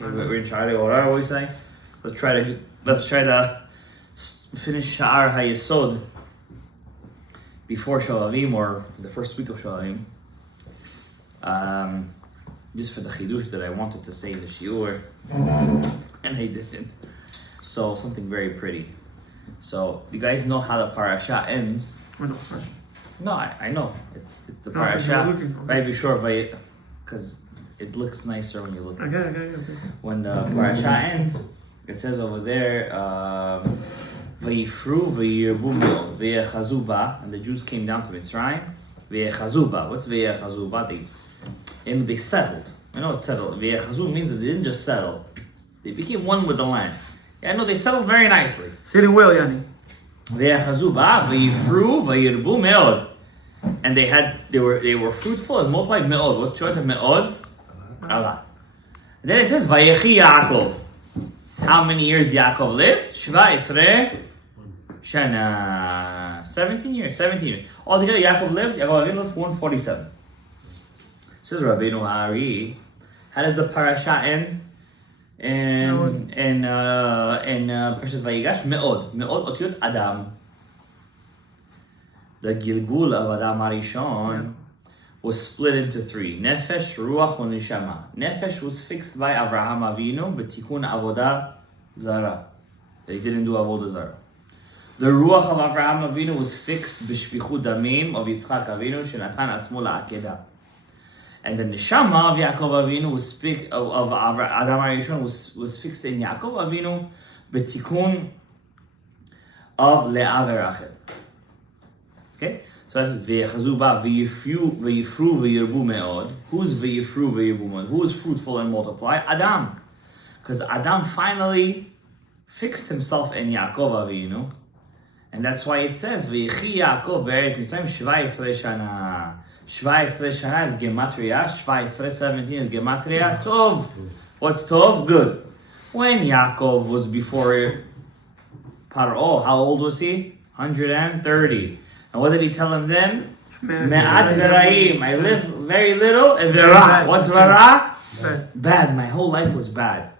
We're in Sharei Orah, what are we saying? Let's try to finish Sha'ar HaYesod before Shalavim, or the first week of Shalavim. Just for the chidush that I wanted to say in the shiur, and I didn't. So something very pretty. So you guys know how the parasha ends? No, I know. It's the parasha right before because it looks nicer when you look at it. Okay. When the parasha ends, it says over there, Vayifru v'yirbu me'od v'yechazu ba, and the Jews came down to Mitzrayim. V'yechazu ba. What's v'yechazu ba? They settled. I know it's settled. V'yechazu means that they didn't just settle; they became one with the land. Yeah, no, they settled very nicely. Sitting well, Yani. V'yechazu ba v'yifru v'yirbu me'od, and they were fruitful and multiplied. Me'od. What's short of me'od? Allah. And then it says Vayechi Yaakov. How many years Yaakov lived? Shva Yisrael Shana. 17 years. Altogether, Yaakov lived 147. Says Rabbeinu Ari. How does the parasha end? In Parashat Vayigash, Me'od Otiyot Adam. The Gilgul of Adam Arishon was split into three: Nefesh, Ruach, and Neshama. Nefesh was fixed by Avraham Avinu, but Tikkun Avodah Zara. They didn't do Avodah Zara. The Ruach of Avraham Avinu was fixed b'shpichut damim of Yitzchak Avinu, shenatan atzmo la'akedah. And the Neshama of Yaakov Avinu of Adam Arishon was fixed in Yaakov Avinu, but Tikkun of Leah v'Rachel. Okay? So that's V'yechazu ba v'yifru v'yirbu me'od. Who's v'yifru v'yirbu me'od? Who is fruitful and multiply? Adam. Because Adam finally fixed himself in Yaakov Avinu. And that's why it says V'yechi Yaakov v'eretz Mitzrayim Shva Yisrael Shana. Shva Yisrael Shana is Gematria. Shva Yisrael 17 is Gematria. Tov. What's Tov? Good. When Yaakov was before Paro, how old was he? 130. And what did he tell him then? Me'at v'ra'im. I live very little and v'ra. What's v'ra? Bad. My whole life was bad.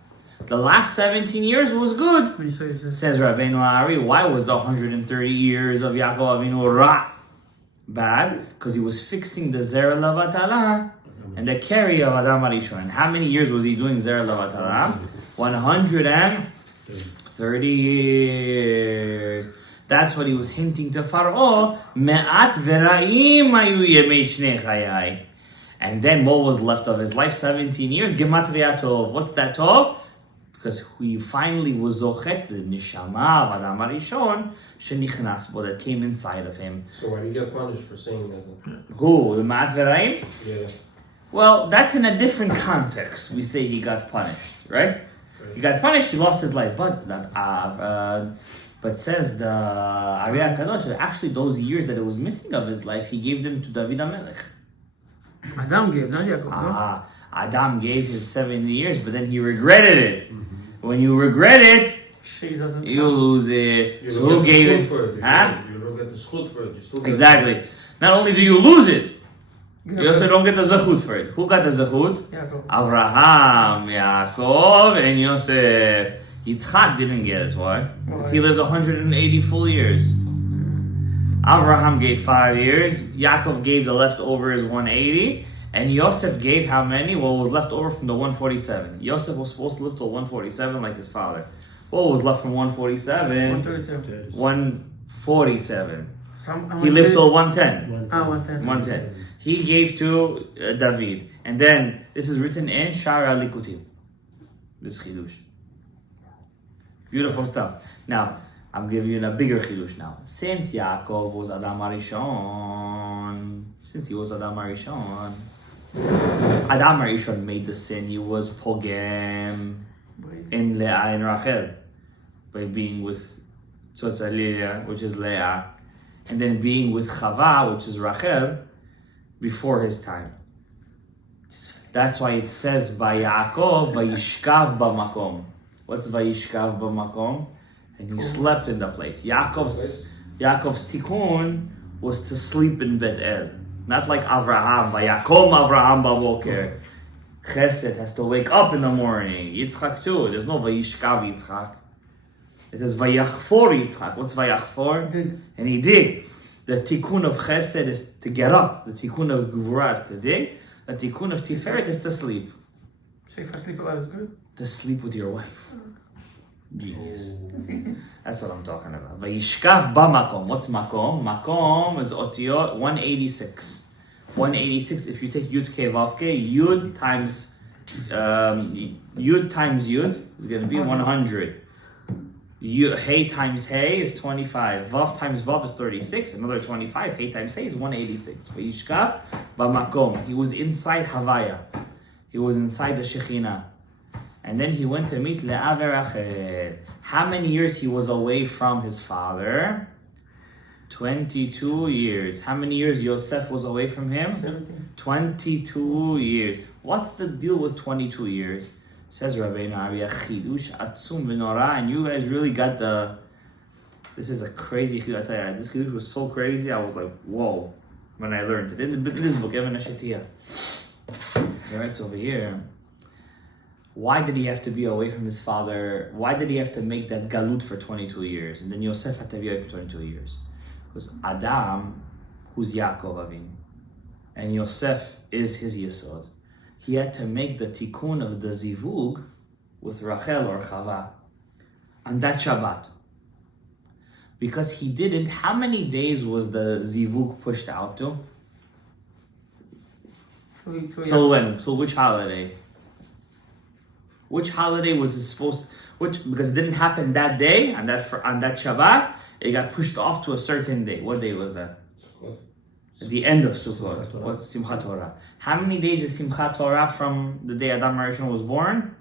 The last 17 years was good. Says Rabbeinu Ari. Why was the 130 years of Yaakov Avinu ra? Bad. Because he was fixing the Zera Lavatala and the carry of Adam Arishon. And how many years was he doing Zera Lavatala? 130 years. That's what he was hinting to Pharaoh. Me'at v'ra'im ayu yemei shnei chayai. And then what was left of his life? 17 years. Gematria tov. What's that tov? Because he finally was zochet the neshama of Adam Arishon shenichnas bo, that came inside of him. So why did he get punished for saying that? Who? The Me'at v'ra'im? Yeah. Well, that's in a different context. We say he got punished, right? He got punished. He lost his life, but says the Arya Kadosh that actually those years that it was missing of his life, he gave them to David HaMelech. Adam gave, not Yaakov. Adam gave his 70 years, but then he regretted it. Mm-hmm. When you regret it, you lose it. So who gave it? You don't get the schut for it. You still get exactly. Not only do you lose it, you also don't get the zechut for it. Who got the zechut? Yaakov. Avraham, Yaakov, and Yosef. Yitzchak didn't get it. Why? Because he lived 180 full years. Avraham gave 5 years. Yaakov gave the leftovers 180. And Yosef gave how many? What was left over from the 147. Yosef was supposed to live till 147 like his father. What was left from 147? 147. He lived till 110. 110. He gave to David. And then, this is written in Shara Likutim. This chidush. Beautiful stuff. Now, I'm giving you a bigger chidush now. Since Yaakov was Adam Arishon, Adam Arishon made the sin. He was pogem in Leah and Rachel by being with Tzotzaliah, which is Leah, and then being with Chava, which is Rachel, before his time. That's why it says by Yaakov, Vayishkav b'makom. What's Vayishkav b'makom? And he slept in the place. Yaakov's tikkun was to sleep in Bet El. Not like Avraham, Vayakom Avraham b'boker. Chesed has to wake up in the morning. Yitzchak too. There's no Vayishkav Yitzchak. It says Vayachfor Yitzchak. What's Vayachfor? Dig. And he dig. The tikkun of Chesed is to get up. The tikkun of Gvura is to dig. The tikkun of Tiferet is to sleep. So if I sleep a lot, it's good. To sleep with your wife. Genius. That's what I'm talking about. Vayishkav b'makom. What's makom? Makom is otiyot 186. 186. If you take Yud K Vav K, Yud times Yud is going to be 100. Hey times Hey is 25. Vav times Vav is 36. Another 25. Hey times Hey is 186. Vayishkav b'makom. He was inside Havaya. He was inside the Shekhinah. And then he went to meet Le'av Rachel. How many years he was away from his father? 22 years. How many years Yosef was away from him? 17. 22 years. What's the deal with 22 years? Says Rabbeinu Ariya, Chidush Atzum V'Norah, and you guys really got the... This is a crazy chidush. I tell you, this chidush was so crazy, I was like, whoa, when I learned it. In this book, Even HaShetiyah. He writes over here, why did he have to be away from his father? Why did he have to make that galut for 22 years? And then Yosef had to be away for 22 years. Because Adam, who's Yaakov Avinu, and Yosef is his Yesod, he had to make the tikkun of the zivug with Rachel or Chava on that Shabbat. Because he didn't, how many days was the zivug pushed out to? Till when? Till which holiday? Which holiday was it supposed? Because it didn't happen that day on that Shabbat. It got pushed off to a certain day. What day was that? Sukkot. At the end of Sukkot. What's Simchat Torah? How many days is Simchat Torah from the day Adam HaRishon was born?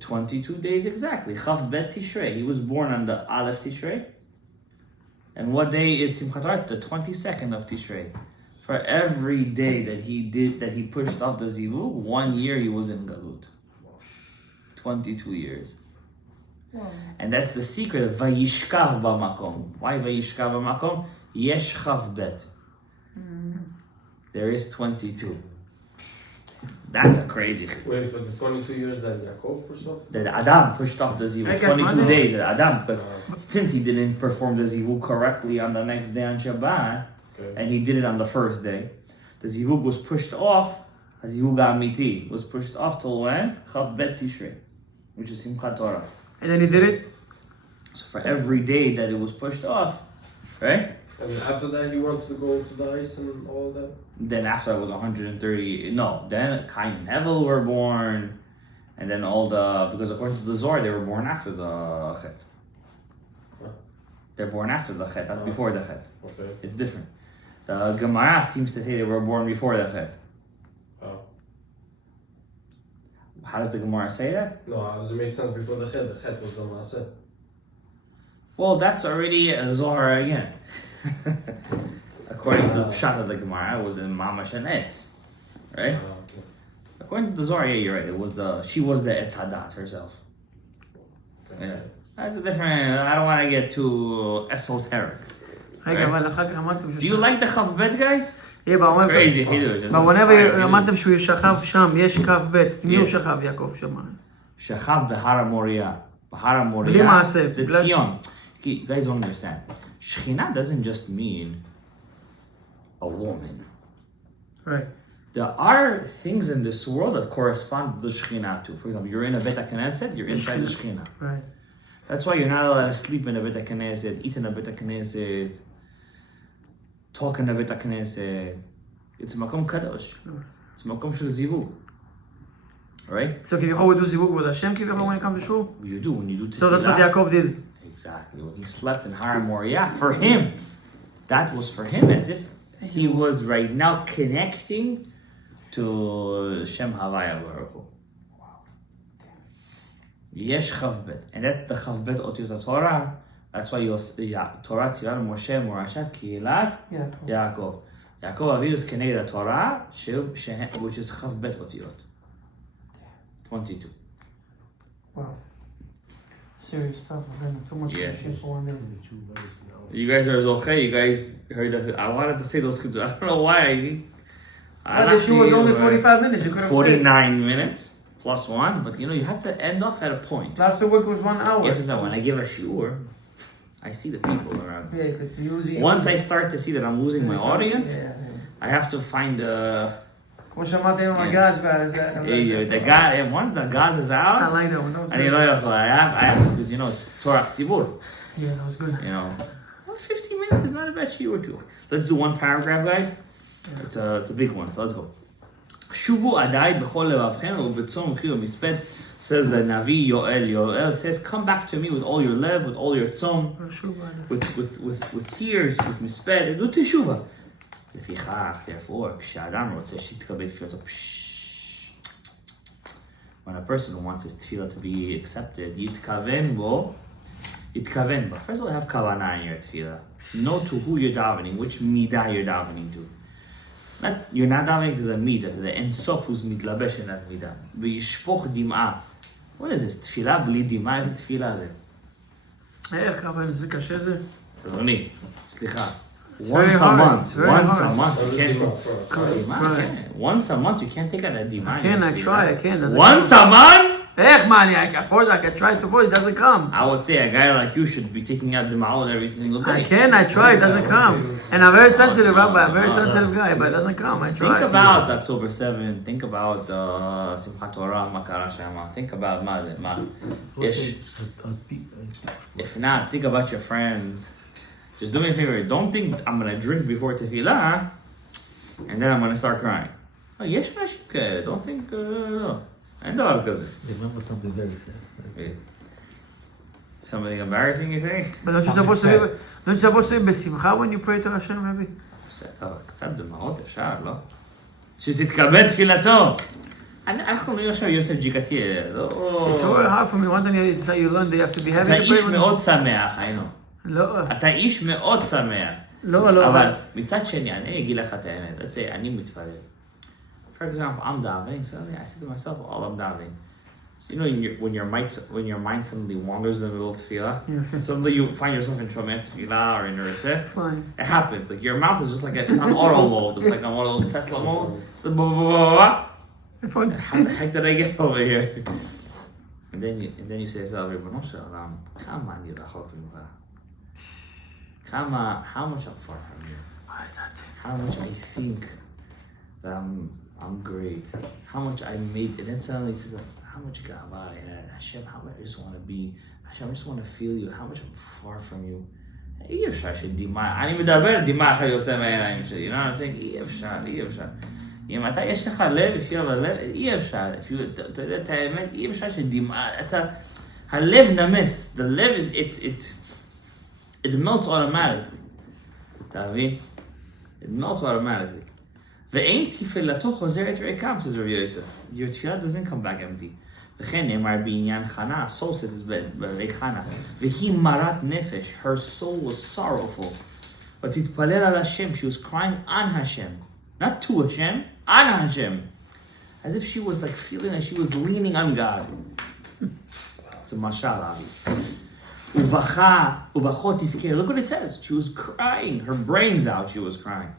22 days exactly. Chav Bet Tishrei. He was born on the Aleph Tishrei. And what day is Simchat Torah? The 22nd of Tishrei. For every day that he pushed off the Zivug, 1 year he was in Galut. 22 years. Wow. And that's the secret of Vayishkav b'makom. Why Vayishkav b'makom? Yesh chav bet. There is 22. That's a crazy thing. Wait, for the 22 years that Yaakov pushed off? That Adam pushed off the Zivug. 22 days that Adam, because since he didn't perform the Zivug correctly on the next day on Shabbat, and he did it on the first day, the Zivug was pushed off. The Zivug Amiti was pushed off till when? Chav Bet Tishrei, which is Simchat Torah. And then he did it? So for every day that it was pushed off, right? And then after that, he wanted to go to the ice and all that? Then after it was 130, no, then Cain and Hevel were born, and then because according to the Zohar, they were born after the Chet. Huh? They're born after the Chet, not before the Chet. Okay. It's different. The Gemara seems to say they were born before the Chet. Oh. How does the Gemara say that? No, does it make sense before the Chet? The Chet was the Maaseh. Well, that's already a Zohar again. According to the Pshat of the Gemara, it was in Mamash and Etz, right? Okay. According to the Zohar, yeah, you're right. She was the Etz Hadat herself. Okay. Yeah, that's a different. I don't want to get too esoteric. רגע, אבל אחר כך אמרתם Do you like the Chav Bet, guys? Yeah, but It's crazy חידוש. but whenever אמרתם שהוא שכב שם, יש קו ב', מי הוא שכב יעקב שם? שכב בהר המוריה. בהר המוריה. בלי מעשה. זה ציון. You guys don't understand. Shekhinah doesn't just mean a woman. Right. There are things in this world that correspond to the Shekhinah too. For example, you're in a Bet HaKnesset, you're inside the Shekhinah. Right. That's why you're not allowed to sleep in a Bet HaKnesset, eat in a Bet HaKnesset, talk in a Bet HaKnesset. It's a makom kadosh. It's a makom shel zivug. Right? So כביכול הוא דו זיווג בעוד השם כביכול when it comes to shul? You do when you do tefillah. So that's what Yaakov did. Exactly. When he slept in Har Moriah, for him, that was for him as if he was right now connecting to Shem Havaya Baruch Hu. Yesh Chav Bet. And that's the Chav Bet Otiyot Torah. That's why Torah Tzion Moshe Morashat Kilat Yaakov. Yaakov Avinu is connected to Torah, which is Chav Bet Otiyot. 22. Wow. Serious stuff. Too much shit for one day. You guys are okay. You guys heard that. I wanted to say those kids. I don't know why. Well, the shoe was only 45 minutes. You could have 49 minutes plus 1, but you have to end off at a point. Last week was 1 hour. You have to say, when I give a shiur, I see the people around. Yeah, because usually. Once I start to see that I'm losing my audience, I have to find the. What שמעתי עם הגז The guy, once the gas is out, I like that one. That was and good. I asked because it's Torah Tzibur. Yeah, that was good. 15 minutes is not a bad shiur too. Let's do one paragraph, guys. It's a big one, so let's go. שובו עדיי בכל לבבכם ובצום ובכי ובמספד, says the Navi Yoel says, come back to me with all your lev, with all your tzom, with tears, with misped, do teshuva. לפיכך, therefore, כשאדם רוצה שיתקבל תפילתו, when a person wants his tefillah to be accepted, יתכוון בו. First of all, have kavanah in your tefillah. Know to who you're davening, which midah you're davening to. You're not davening to the midah, to the Ein Sof who's mitlabesh in that midah. וישפוך דמעה. What is this? תפילה בלי דמעה? איזה תפילה זה? איך, אבל זה קשה זה? אדוני, סליחה. Once a month, you can't once a month you can't take out a dima. I can. Once a month? איך, man, of course I can try to avoid, it doesn't come. I would say a guy like you should be taking out dima'ot every single day. I try, it doesn't come. And I'm very sensitive, Rabbi, I'm a very sensitive guy, but it doesn't come, I try. Think about October 7th, think about Simchat Orah, Makara Shema, think about if not, think about your friends. Just do me a favor, don't think I'm gonna drink before tefillah and then I'm gonna start crying. יש אנשים כאלה, don't think, אין דבר כזה. Remember something very sad. Something embarrassing you say? But don't you supposed to be בשמחה when you pray to Hashem, Rabbi? קצת דמעות אפשר, לא? שתתקבל תפילתו. אנחנו לא עכשיו יוסף ג'יקטיה, לא... It's very hard for me, one thing you learn that you have to be happy אתה to איש pray. מאוד שמח, היינו. לא. אתה איש מאוד שמח. לא. אבל מצד שני, אני אגיד לך את האמת, let's say, אני מתפלל. For example, I'm davening, suddenly I say to myself, oh, I'm davening. So when your mind suddenly wanders in the middle of tefillah, suddenly you find yourself in Shomer tefillah or in Ritzeh. Fine. It happens. Like your mouth is just like it's on auto mode. It's like on one of those Tesla mode. It's like blah blah blah blah. Fine. How the heck did I get over here? And then you say to yourself, Ribono Shel Olam, kama ani rachok mimcha? How much I'm far from you? How much I think that I'm great. How much I made, and then suddenly it says, how much gava I had. Hashem, how much I just want to be. Hashem, I just want to feel you. How much I'm far from you. אי אפשר שדמעה, אני מדבר דמעה אחת יוצא מהעיניים שלי, you know what I'm saying? אי אפשר. אם אתה יש לך לב, אפשר בלב, אי אפשר. אתה יודע את האמת, אי אפשר שדמעה, הלב נמס, the love, it melts automatically. אתה מבין? It melts automatically. ואין תפילתו חוזרת ריקם, says Rabbi Yosef. Your tefillah doesn't come back empty. וכן נאמר בעניין חנה, so says בעלי חנה. והיא מרת נפש, her soul was sorrowful. ותתפלל על השם, she was crying on Hashem. Not to Hashem, on Hashem. As if she was like feeling like she was leaning on God. It's a mashal, obviously. ובכות תפקד. Look what it says. She was crying. Her brains out, she was crying.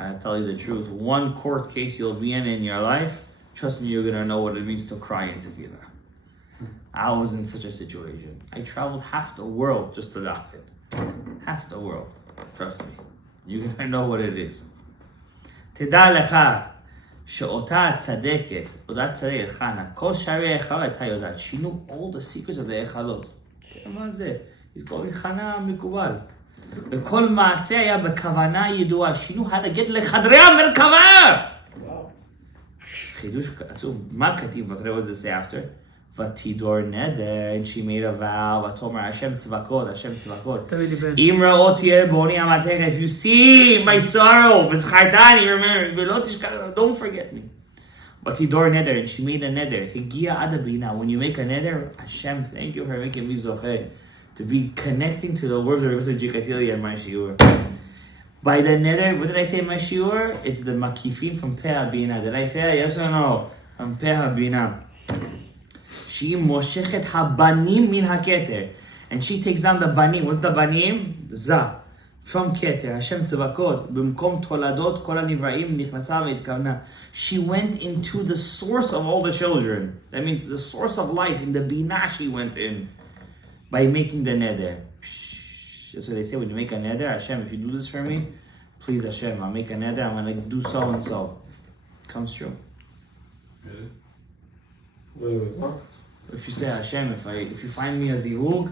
I tell you the truth. One court case you'll be in your life, trust me, you're going to know what it means to cry in tefillah. I was in such a situation. I traveled half the world just to daven. Half the world. Trust me. You're going to know what it is. תדע לך שאותה הצדקת, אותה צדקת חנה, כל שערי ההיכל הייתה יודעת, שינו all the secrets of the היכלות. מה זה? יזכור לי חנה מקובל. וכל מעשה היה בכוונה ידועה, שינו how to get לחדרי המרכבה! חידוש עצום, מה כתיב? What was this after? ותידור נדר, and she made a vow, ותאמר השם צבקות, אם ראו תהיה בעוני אמתך, if you see my sorrow, וזכרתני, remember, ולא תשכח, don't forget me. ותידור נדר, and she made a נדר, הגיע עד הבינה, when you make a נדר, Hashem, thank you for making me זוכה, to be connecting to the words of Yosef Jikatili and my shiur. By the neder, what did I say in my shiur? It's the makifin from Peh HaBina. Did I say that? Yes or no? From Peh HaBina. She moshechet habanim min haketer. And she takes down the banim. What's the banim? Za. From Keter, Hashem Tzavakot, במקום תולדות כל הנבראים נכנסה והתכוונה. She went into the source of all the children. That means the source of life, in the Binah she went in. By making the neder. That's what they say when you make a neder. Hashem, if you do this for me, please Hashem, I'll make a neder, I'm gonna do so and so. It comes true. Really? Wait, what? If you say Hashem, if you find me a zivug,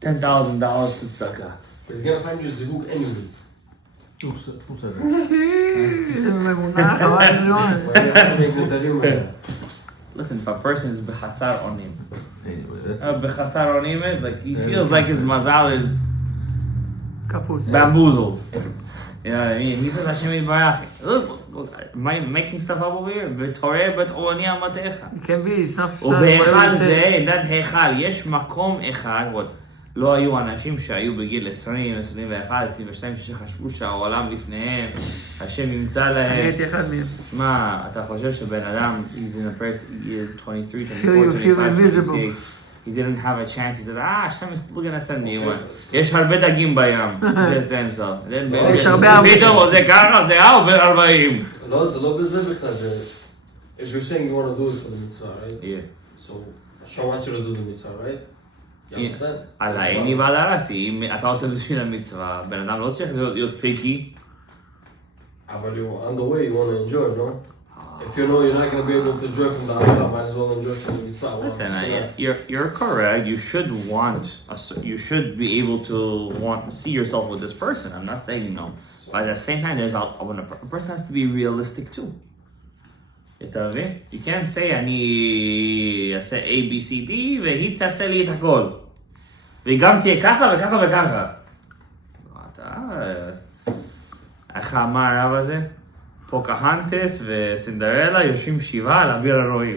$10,000 to tzedakah. He's gonna find you a zivug anyways. Who said that? Why do you have to make nedarim like that? Listen, if a person is bechasar onim, Anyway, that's bechasar onim is like he feels like his mazal is Kaput. bamboozled. You know what I mean? He says Hashem Yitbarach. Look, am I making stuff up over here? V'toreh bet oni amatecha. It can be, it's not ובהיכל זה, עדת היכל, יש מקום אחד, לא היו אנשים שהיו בגיל 20, 21, 22, שחשבו שהעולם לפניהם, השם ימצא אני להם. הייתי אחד מהם. מה, אתה חושב שבן אדם, he's in a person, year 23, 24, You feel 25, invisible. 26, he didn't have a chance, he said, Hashem is still gonna send me one. יש הרבה דגים בים, he says to himself. יש הרבה ערבים. פתאום זה ככה, זה בן 40. לא, זה לא בזה בכלל, זה... If you're saying you want to do it for the mitzvah, right? Yeah. So, Hashem wants you to do the mitzvah, right? You understand? על העיני ועל הרסי, אם אתה עושה בשביל המצווה, בן אדם לא צריך להיות פיקי. אבל on the way you want to enjoy, no? If you know you're not going to be able to enjoy from the Avila, might as well enjoy from the mitzvah. Listen, you're correct. You should you should be able to want to see yourself with this person. I'm not saying no. But at the same time, when a person has to be realistic too. אתה מבין? You can't say אני אעשה A, B, C, D והיא תעשה לי את הכל. והיא גם תהיה ככה וככה וככה. איך אמר הרב הזה? פוקהנטס וסינדרלה יושבים שבעה על אביר הרועים.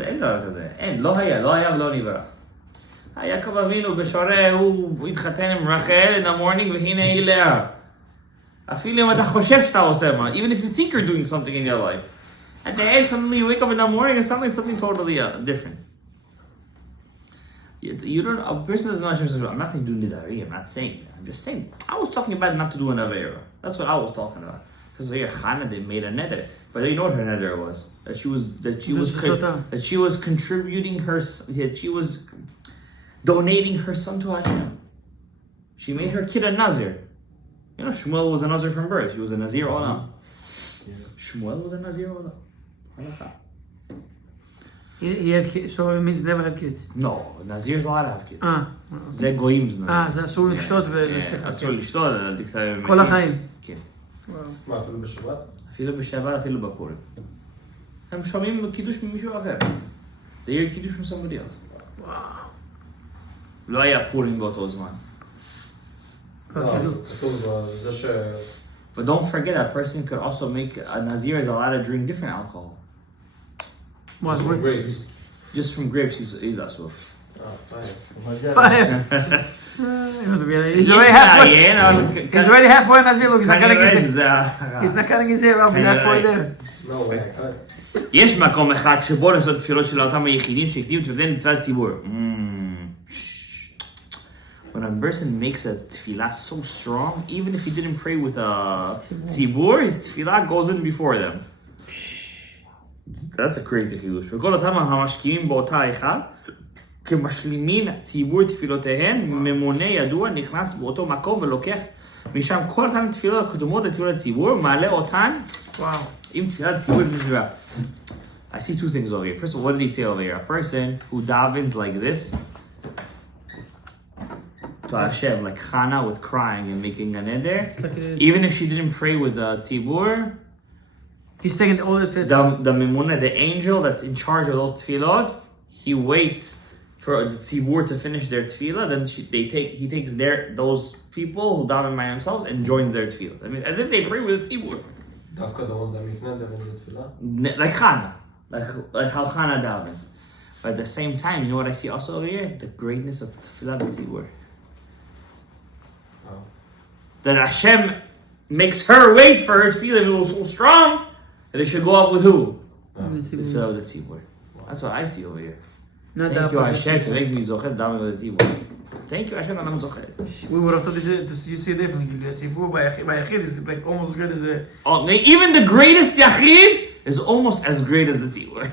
אין דבר כזה. אין, לא היה ולא נברא. יעקב אבינו בשורא, הוא התחתן עם רחל in the morning והנה היא לאה. אפילו אם אתה חושב שאתה עושה מה, even if you think you're doing something in your life. At the end, suddenly you wake up in the morning and suddenly something totally different. You don't, a person doesn't know Hashem says, I'm not saying do nidari, I'm not saying that. I'm just saying, I was talking about not to do an avera. That's what I was talking about. Because here, Chana, they made a neder. But you know what her neder was? That she was contributing that she was donating her son to Hashem. She made her kid a Nazir. You know, Shmuel was a Nazir from birth. She was a Nazir Olam. Shmuel was a Nazir Olam. He had kids, so it means never had kids. No, Nazir's allowed to have kids. Okay. זה גויים זנאים. זה אסור לשתות ולשתות. אסור לשתות, דקטרים. כל החיים. כן. מה, אפילו בשבת? אפילו בשבת, אפילו בפורים. הם שומעים קידוש ממישהו אחר. They hear קידוש from somebody else. לא היה פורים באותו זמן. לא, כתוב זה ש... But don't forget that person could also make, a Nazir is allowed to drink different alcohol. Just from grapes. Just from grapes, he's asur. Fire. He's already halfway Nazir. Look, he's not cutting his hair off. He's halfway there. No way. יש מקום אחד שבו נעשות תפילות של אותם היחידים שהקדימו תפילותיהם לתפילת ציבור. When a person makes a tefillah so strong, even if he didn't pray with a tzibur, his tefillah goes in before them. That's a crazy חידוש. וכל אותם המשקיעים באותה אחד, כמשלימים ציבור תפילותיהם, ממונה ידוע נכנס באותו מקום ולוקח משם כל אותם תפילות הקדומות לתפילת ציבור, מעלה אותן עם תפילת ציבור במשבעה. I see two things over here. First of all, what did he say over here? A person who davens like this to Hashem, like Chana with crying and making a neder, even if she didn't pray with the tzibur, he's taking all the tefillah. The Mimuna, the angel that's in charge of those tefillot, he waits for the tzibur to finish their tefillah, then he takes those people who daven by themselves and joins their tefillah. I mean, as if they pray with the tzibur. דווקא דמוז דם לפני דבן זה תפילה? Like Chana. Like how Chana daven. But at the same time, you know what I see also over here? The greatness of tefillah b'tzibur. That Hashem makes her wait for her tefillah. If it was so strong, that it should go up with who? The tefillah with the tzibur. That's what I see over here. Thank you Hashem to make me zochet daven with the tzibur. Thank you, Hashem, I'm זוכר. We would have thought you see differently. הציבור ביחיד is like almost as good as the... Oh, even the greatest Yachid is almost as great as the Tzibur.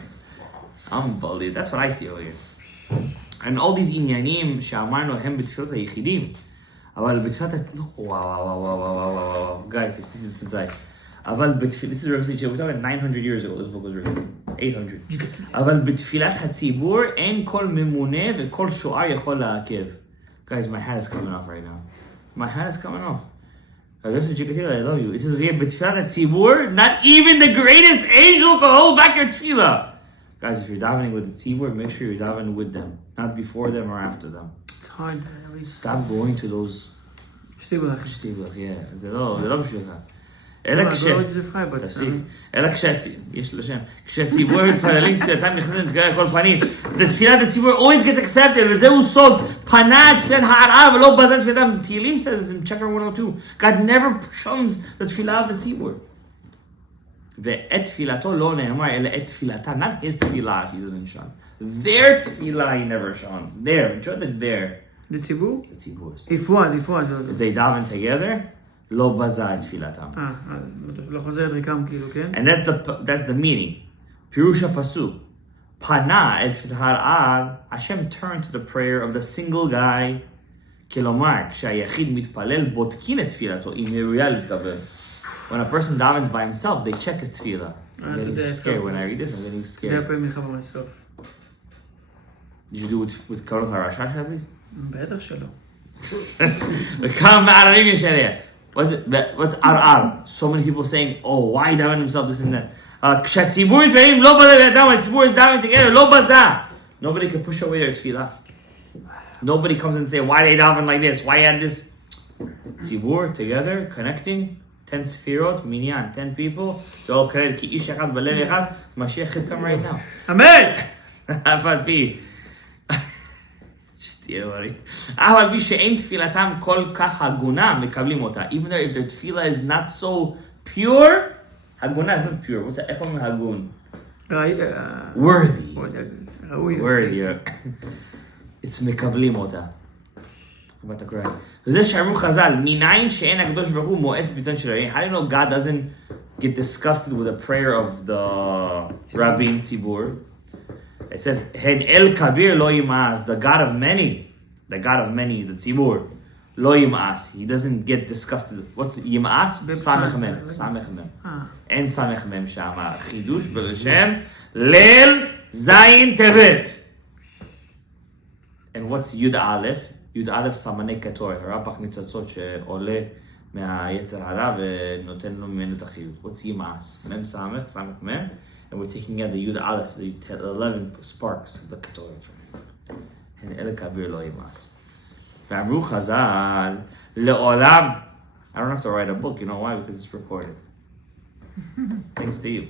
Unbelievable. That's what I see over here. And all these עניינים שאמרנו הם בתפילות היחידים. אבל בתפילת... Wow. Guys, if this is inside. אבל בתפילת... This is revelation. We're talking 900 years ago this book was written. 800. אבל בתפילת הציבור אין כל ממונה וכל שוער יכול לעכב. Guys, my hat is coming off right now. My hat is coming off. I love you. It says here, בתפילת הציבור, not even the greatest angel can hold back your tefillah. Guys, if you're davening with the tzibur, make sure you're davening with them, not before them or after them. It's hard. Stop going to those... שתיבלח. yeah. זה לא בשבילך. אלא כשהציבור מתפללים תפילתם נכנסת לתפילת על כל פנים. תפילת הציבור always gets accepted, וזהו סוד. פנה על תפילת הערב ולא בזה תפילתם. תהילים says in chapter 102, God never shuns the תפילה of the ציבור. ואת תפילתו לא נאמר, אלא את תפילתם. Not his תפילה he doesn't shun. Their תפילה he never shuns. Enjoy their. The ציבור? The ציבור. If what? If they daven together, לא בזה את תפילתם. לא חוזר את ריקם כאילו, כן? And that's the meaning. פירוש הפסוק. פנה אל תפילת הערב, Hashem turned to the prayer of the single guy. כלומר, כשהיחיד מתפלל, בודקים את תפילתו, אם היא ראויה להתקבל. When a person davens by himself, they check his tefillah. I'm getting scared when I read this. I'm getting scared. Did you do it with Karol Harashash at least? בטח שלא. Come מערבים יש עליה. What's ערער? So many people saying, oh, why daven himself this and that? כשהציבור מתפללים לא בזה לידם, הציבור is davening together, לא בזה. Nobody can push away their tefillah. Nobody comes and say, why they daven like this? Why add this? ציבור together, connecting. 10 ספירות, מניין, 10 people, זה all correct, כי איש אחד בלב אחד, משיח could come right now. אמן! אף על פי. שתהיה בריא. אף על פי שאין תפילתם כל כך הגונה, מקבלים אותה. Even though if their tefillah is not so pure, הגונה is not pure. איך אומרים הגון? Worthy. Worthy. It's מקבלים אותה. About to cry. וזה שאמרו חז"ל, מניין שאין הקדוש ברוך הוא מואס ביתם של רעים. How do you know God doesn't get disgusted with the prayer of the Rabbin Tzibur? It says, הן אל כביר לא ימאס, the God of many, the the Tzibur, לא ימאס. He doesn't get disgusted. What's ימאס? סמך מם. אין סמך מם שם. חידוש בלשם ליל זין טבת. And what's יוד א'? יוד א' סמני קטורת, הרפ"ח ניצוצות שעולה מהיצר הרע ונותן לו ממנו את החיות. what's ימאס? מם סמך, סמך מם, and we're taking out the יוד א', the 11 sparks of the קטורת. הן אלה כביר לא ימאס. ואמרו חז"ל, לעולם, I don't have to write a book, you know why? Because it's recorded. Thanks to you.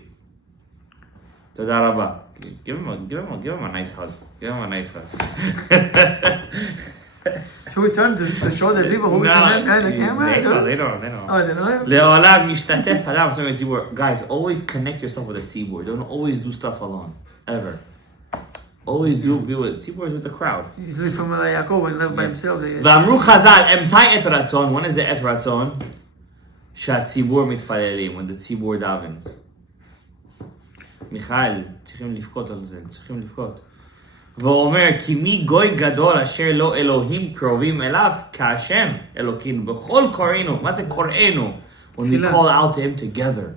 תודה רבה. Give him a nice hug. Give him a nice hug. Should we turn to show the people who can the camera? They don't. Oh, they know? לעולם משתתף אדם בסמך ציבור. Guys, always connect yourself with a tzibur. Don't always do stuff alone. Ever. Always be with tzibur is with the crowd. Usually from Yaakov when he lived by himself. ואמרו חז"ל, אמתי עת רצון? When is the עת רצון? שהציבור מתפללים, when the tzibur davens. מיכאל, צריכים לבכות על זה, צריכים לבכות. והוא אומר, כי מי גוי גדול אשר לא אלוהים קרובים אליו, כהשם אלוקים, בכל קוראינו, מה זה קוראינו? When we call out to him together.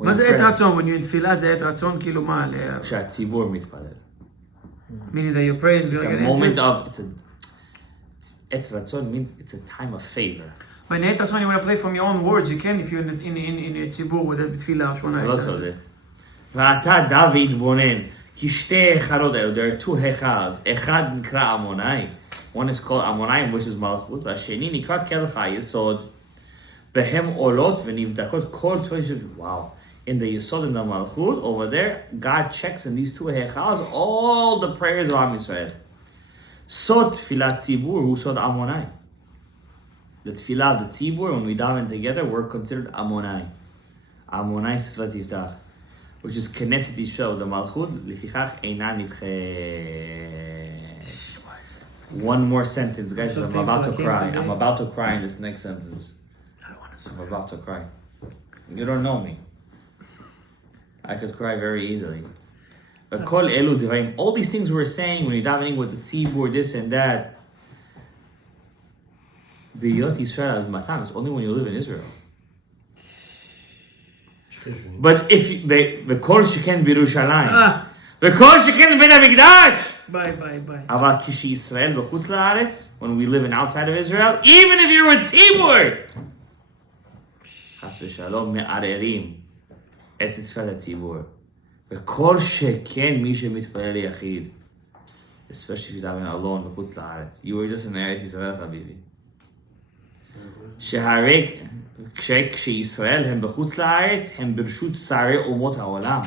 מה זה עת רצון? When you in תפילה זה עת רצון, כאילו מה? כשהציבור מתפלל. Meaning that you're praying, it's a moment of, עת רצון means it's a time of favor. When עת רצון you want to play from your own words, you can if you're in ציבור with a תפילה. לא צודק. ואתה דוד בונן, כי שתי היכלות האלו, there are two היכלות, אחד נקרא עמוני, one is called עמוני, which is מלכות, והשני נקרא כלך היסוד, בהם עולות ונבדקות כל תפילות, wow, in the יסוד and the מלכות, over there, God checks in these two היכלות, all the prayers of עם ישראל. סוד תפילת ציבור הוא סוד עמוני. The תפילה of the ציבור, when we daven together, we're considered עמוני. עמוני ספלת יפתח. which is כנסת ישראל, the מלכות, לפיכך אינה נדחה. One more sentence, guys. It's okay I'm about if to I came cry. today. I'm about to cry in this next sentence. I don't want to I'm about to cry. You don't know me. I could cry very easily. But kol elu divarim, all these things we're saying when you're davening with the tzibur, this and that. Biyot Yisrael al matam. It's only when you live in Israel. But if the kol sheken birushalayim, the kol sheken ben hamikdash. Bye. אבל כשישראל בחוץ לארץ, when we live in outside of Israel, even if you're with ציבור, חס ושלום מערערים את תפילת הציבור. וכל שכן מי שמתפלל ליחיד, especially if you're davening alone בחוץ לארץ. You were just in ארץ ישראל חביבי. שהרי כשישראל הם בחוץ לארץ, הם ברשות שרי אומות העולם.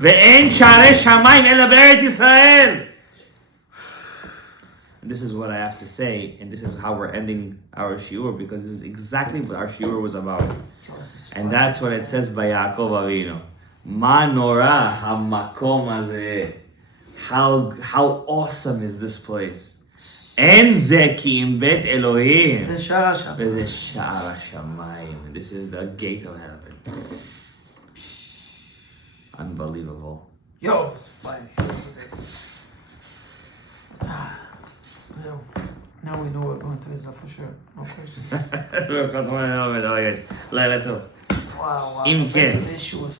ואין שערי שמיים אלא בארץ ישראל. This is what I have to say, and this is how we're ending our shiur, because this is exactly what our shiur was about. And that's what it says by Yaakov Avinu. Ma nora hamakom hazeh. How awesome is this place? En ze ki im bet Elohim. זה שער השמיים. וזה שער השמיים. This is the gate of heaven. Unbelievable. Yo, it's fine. Now we know we're going to Israel for sure. No question. לילה טוב. Wow. אם כן. This shoe was